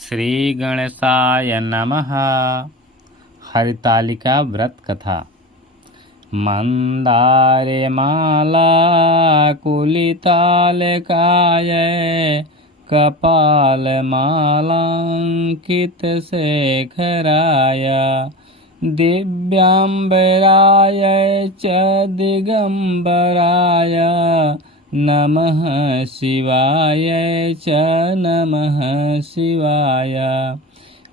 श्री गणेशाय नमः। हरितालिका व्रत कथा। मंदारे माला कुलितालकाय कपाल मालांकित शेखराय दिव्यांबराय च दिगंबराय नमः शिवाय च नमः शिवाय।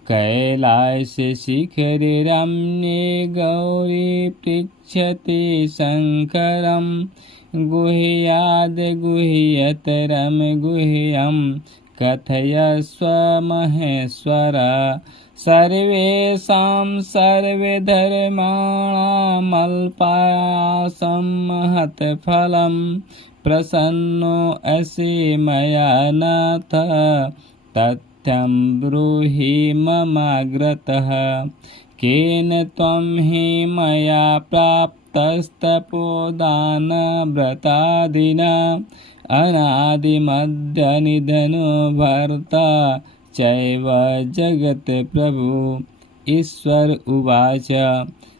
कैलास शिखरे रम्ये गौरी पृच्छति शंकरं गुह्याद् गुह्यतरं गुह्यं कथयस्व महेश्वर। सर्वेषां सर्वधर्माणामल्पायासं महत्फलं प्रसन्नो असि मया नाथ तथ्यं ब्रूहि ममाग्रतः। केन त्वं हि मया प्राप्तस्तपोदानव्रतादिना अनादिमध्यनिधनो भर्ता चैव जगत्प्रभु। ईश्वर उवाच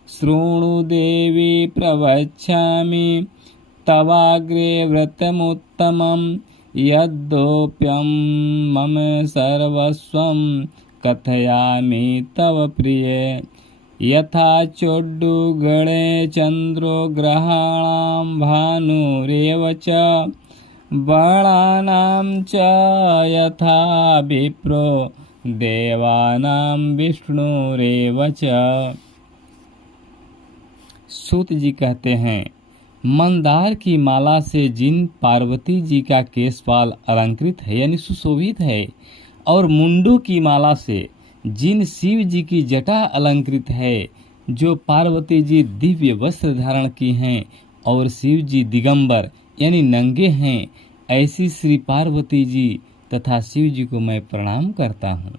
शृणु देवी प्रवक्ष्यामि तवाग्रे व्रतमुत्तमं यद्योप्यं मम सर्वस्वं कथयामि तव प्रिये। यथा चोड्डुगणे चन्द्रो ग्रहाणां भानुरेव च बाणानां च यथा विप्रो देवानां विष्णुरेव च। सूत जी कहते हैं, मंदार की माला से जिन पार्वती जी का केशपाल अलंकृत है यानी सुशोभित है, और मुंडों की माला से जिन शिव जी की जटा अलंकृत है, जो पार्वती जी दिव्य वस्त्र धारण की हैं और शिव जी दिगंबर यानी नंगे हैं, ऐसी श्री पार्वती जी तथा शिव जी को मैं प्रणाम करता हूँ।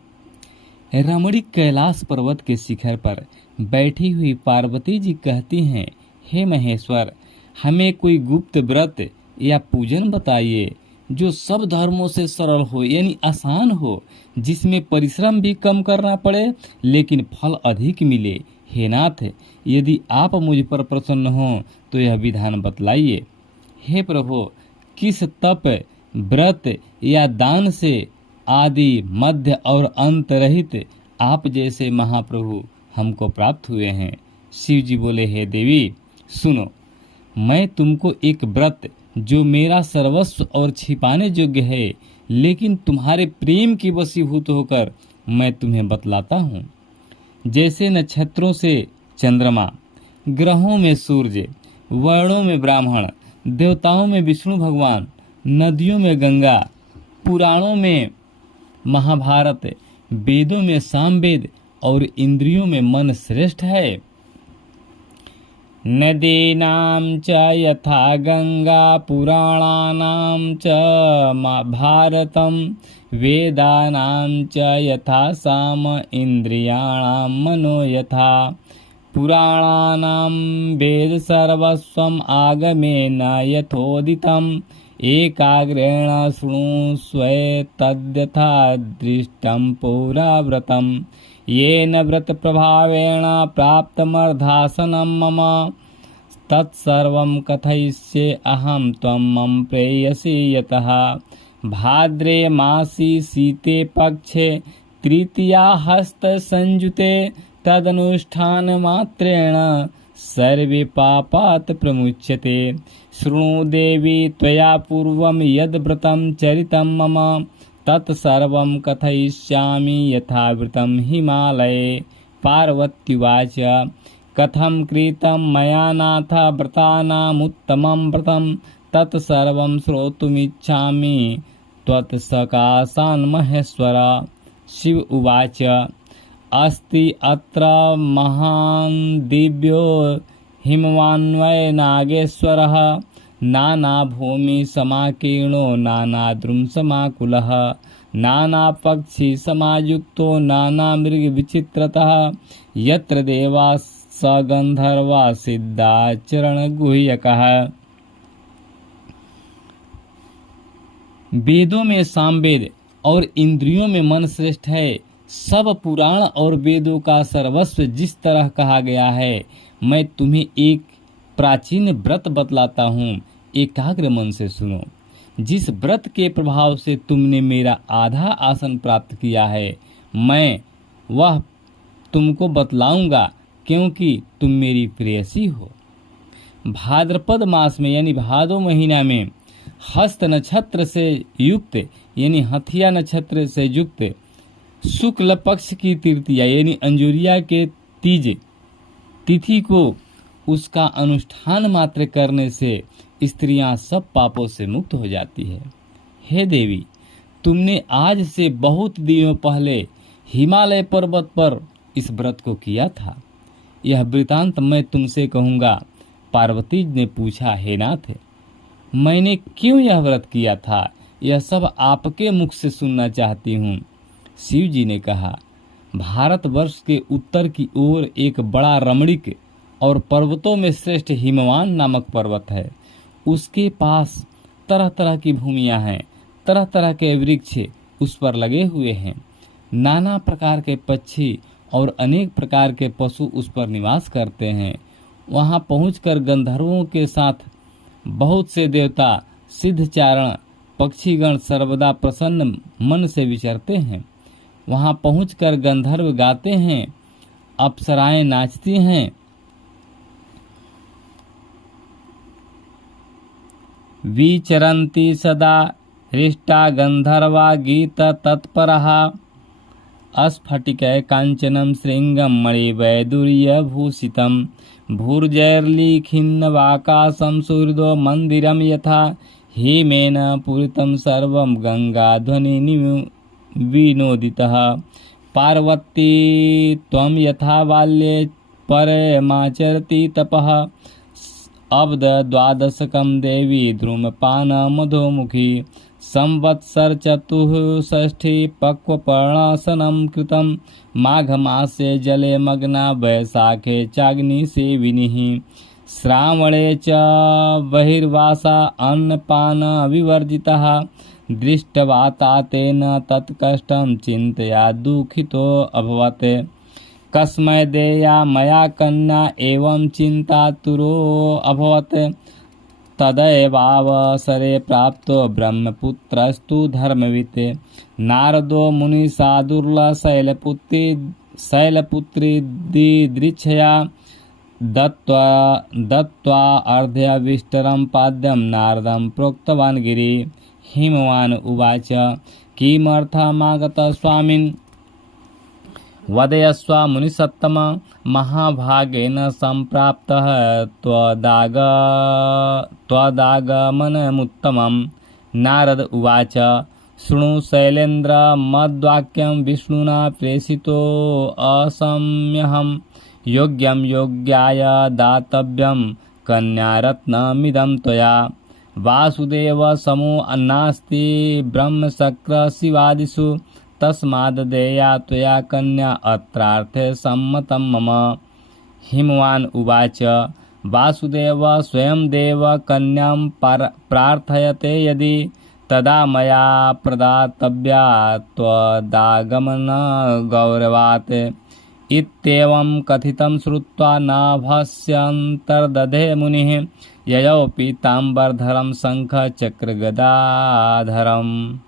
रमणीक कैलाश पर्वत के शिखर पर बैठी हुई पार्वती जी कहती हैं, हे महेश्वर, हमें कोई गुप्त व्रत या पूजन बताइए जो सब धर्मों से सरल हो यानी आसान हो, जिसमें परिश्रम भी कम करना पड़े लेकिन फल अधिक मिले। हे नाथ, यदि आप मुझ पर प्रसन्न हो तो यह विधान बतलाइए। हे प्रभु, किस तप, व्रत या दान से आदि मध्य और अंत रहित आप जैसे महाप्रभु हमको प्राप्त हुए हैं। शिव जी बोले, हे देवी सुनो, मैं तुमको एक व्रत जो मेरा सर्वस्व और छिपाने योग्य है, लेकिन तुम्हारे प्रेम की वशीभूत होकर मैं तुम्हें बतलाता हूँ। जैसे नक्षत्रों से चंद्रमा, ग्रहों में सूर्य, वर्णों में ब्राह्मण, देवताओं में विष्णु भगवान, नदियों में गंगा, पुराणों में महाभारत, वेदों में सामवेद और इंद्रियों में मन श्रेष्ठ है। नदीनां च यथा गंगा पुराणानां च भारतं वेदानां च यथा साम इंद्रियाणां मनो यथा। पुराणानां वेद सर्वस्वम् आगमेन यथोदितम् एकाग्रेण शृणुष्व तद्यथा दृष्टं पुराव्रतम्। येन व्रत प्रभावेण प्राप्तमर्धासनं मम तत्सर्वं कथयिष्ये अहं त्वं मम प्रेयसी। यतः भाद्रे मासी शीते पक्षे तृतीया हस्तसंयुते तदनुष्ठानमात्रेण सर्वे पापात् प्रमुच्यते। शृणु देवी त्वया पूर्वं यद् व्रतं चरितं मम तत्सर्वं कथयिष्यामि यथावृतं हिमालये। पार्वत्युवाच कथं कृतं मया नाथ व्रतानामुत्तमं व्रतं तत्सर्वं श्रोतुमिच्छामि त्वत्सकाशान् महेश्वर। शिव उवाच अस्ति अत्र महान् दिव्यो हिमवान्वय नागेश्वरः नानाभूमि समाकीर्णो नानाद्रुमसमाकुलः नानापक्षी समायुक्तो नानामृगविचित्रतः यत्र देवा स गंधर्वा सिद्धाचरणगुह्यकः। वेदों में सामवेद और इंद्रियों में मन श्रेष्ठ है। सब पुराण और वेदों का सर्वस्व जिस तरह कहा गया है, मैं तुम्हें एक प्राचीन व्रत बतलाता हूँ, एकाग्र मन से सुनो। जिस व्रत के प्रभाव से तुमने मेरा आधा आसन प्राप्त किया है, मैं वह तुमको बतलाऊंगा, क्योंकि तुम मेरी प्रेयसी हो। भाद्रपद मास में यानी भादो महीना में हस्त नक्षत्र से युक्त यानी हथिया नक्षत्र से युक्त शुक्ल पक्ष की तृतीया यानी अंजुरिया के तीज तिथि को उसका अनुष्ठान मात्र करने से स्त्रियां सब पापों से मुक्त हो जाती है। हे देवी, तुमने आज से बहुत दिनों पहले हिमालय पर्वत पर इस व्रत को किया था। यह वृतांत मैं तुमसे कहूँगा। पार्वती ने पूछा, हे नाथ, मैंने क्यों यह व्रत किया था, यह सब आपके मुख से सुनना चाहती हूँ। शिव जी ने कहा, भारतवर्ष के उत्तर की ओर एक बड़ा रमणीक और पर्वतों में श्रेष्ठ हिमवान नामक पर्वत है। उसके पास तरह तरह की भूमियाँ हैं, तरह तरह के वृक्ष उस पर लगे हुए हैं। नाना प्रकार के पक्षी और अनेक प्रकार के पशु उस पर निवास करते हैं। वहाँ पहुंचकर गंधर्वों के साथ बहुत से देवता, सिद्धचारण, पक्षीगण सर्वदा प्रसन्न मन से विचरते हैं। वहाँ पहुंचकर गंधर्व गाते हैं, अप्सराएं नाचती हैं, विचरन्ति सदा हृष्टा गंधर्वा गीत तत्परः। स्फटिकै कांचनं श्रृंगं मणिवैदुर्यभूषितं भूर्जैर्लिखिन्नवाकाशं सुहृदो मन्दिरं यथा हिमेन पूरितं सर्वं गंगाध्वनि विनोदितः। पार्वती त्वं यथा बाल्ये परमाचरति तपः अब्द द्वादशकं देवी द्रुमपान मधुमुखी संवत्सर चतुष्षष्ठी पक्वपर्णासनं कृतं माघ मासे जले मग्ना वैशाखे चाग्नि सेविनिः श्रावणे च बहिर्वासा अन्नपान विवर्जितः दृष्ट्वा तेन तत्कष्टं चिन्तया दुःखितो अभवत् कस्मै देया मया कन्या एवं चिन्तातुरो अभवत् तदैवावसरे प्राप्तो ब्रह्मपुत्रस्तु धर्मवित् नारदो मुनिसादुर्ल शैलपुत्री दिदृक्षया दत्त्वा अर्ध्यविष्टरं पाद्यं नारदं प्रोक्तवान् गिरि। हिमवान् उवाच, किमर्थमागतः स्वामिन् वदयस्व मुनिसत्तम महाभागेन सम्प्राप्तः त्वदागमनमुत्तमम्। नारद उवाच, शृणु शैलेन्द्र मद्वाक्यं विष्णुना प्रेषितोऽसम्यहं योग्यं योग्याय दातव्यं कन्यारत्नमिदं त्वया। वासुदेव समो नास्ति ब्रह्मशक्र शिवादिषु तस्माद्देया त्वया कन्या अत्रार्थे सम्मतं मम। हिमवान् उवाच, वासुदेव स्वयं देव कन्यां प्रार्थयते यदि तदा मया प्रदातव्या त्वदागमनगौरवात्। इत्येवं कथितं श्रुत्वा नाभस्यन्तर्दधे मुनिः ययौ पीताम्बरधरं शंखचक्रगदाधरम्।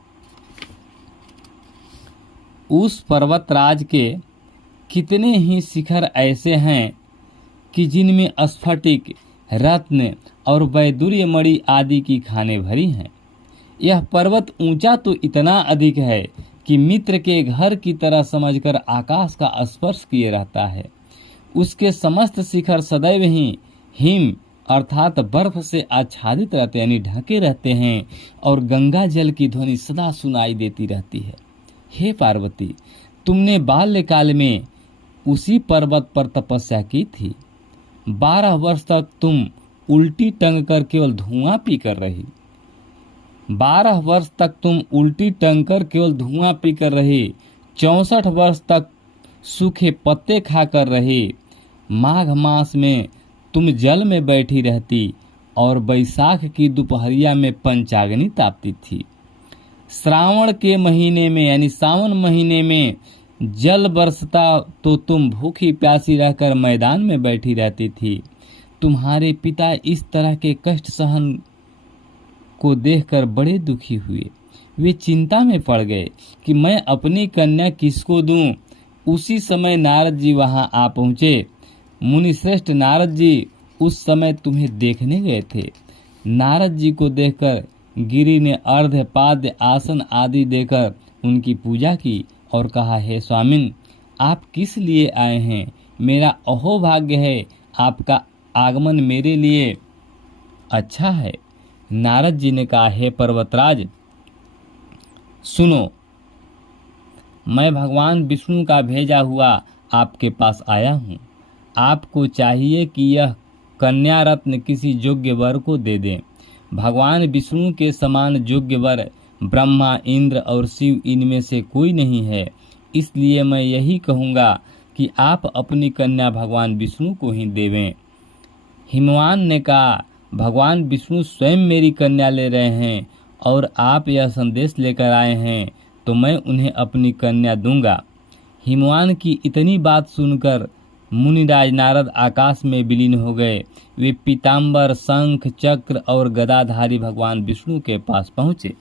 उस पर्वतराज के कितने ही शिखर ऐसे हैं कि जिनमें स्फटिक, रत्न और वैदुर्य मणि आदि की खानें भरी हैं। यह पर्वत ऊंचा तो इतना अधिक है कि मित्र के घर की तरह समझकर आकाश का स्पर्श किए रहता है। उसके समस्त शिखर सदैव ही हिम अर्थात बर्फ से आच्छादित रहते यानी ढके रहते हैं और गंगा जल की ध्वनि सदा सुनाई देती रहती है। हे पार्वती, तुमने बाल्यकाल में उसी पर्वत पर तपस्या की थी। 12 वर्ष तक तुम उल्टी टंग कर केवल धुआं पी कर रही। 12 वर्ष तक तुम उल्टी टंग कर केवल धुआं पी कर रही। 64 वर्ष तक सूखे पत्ते खाकर रही। माघ मास में तुम जल में बैठी रहती और बैसाख की दोपहरिया में पंचाग्नि तापती थी। श्रावण के महीने में यानी सावन महीने में जल बरसता तो तुम भूखी प्यासी रहकर मैदान में बैठी रहती थी। तुम्हारे पिता इस तरह के कष्ट सहन को देखकर बड़े दुखी हुए। वे चिंता में पड़ गए कि मैं अपनी कन्या किसको दूं। उसी समय नारद जी वहां आ पहुंचे। मुनिश्रेष्ठ नारद जी उस समय तुम्हें देखने गए थे। नारद जी को देखकर गिरि ने अर्घ्य पाद्य आसन आदि देकर उनकी पूजा की और कहा, हे स्वामिन, आप किस लिए आए हैं? मेरा अहोभाग्य है, आपका आगमन मेरे लिए अच्छा है। नारद जी ने कहा, हे पर्वतराज, सुनो, मैं भगवान विष्णु का भेजा हुआ आपके पास आया हूँ। आपको चाहिए कि यह कन्या रत्न किसी योग्य वर को दे दें। भगवान विष्णु के समान योग्य वर ब्रह्मा, इंद्र और शिव इनमें से कोई नहीं है। इसलिए मैं यही कहूँगा कि आप अपनी कन्या भगवान विष्णु को ही देवें। हिमवान ने कहा, भगवान विष्णु स्वयं मेरी कन्या ले रहे हैं और आप यह संदेश लेकर आए हैं तो मैं उन्हें अपनी कन्या दूंगा। हिमवान की इतनी बात सुनकर मुनिराज नारद आकाश में विलीन हो गए। वे पीताम्बर, शंख, चक्र और गदाधारी भगवान विष्णु के पास पहुँचे।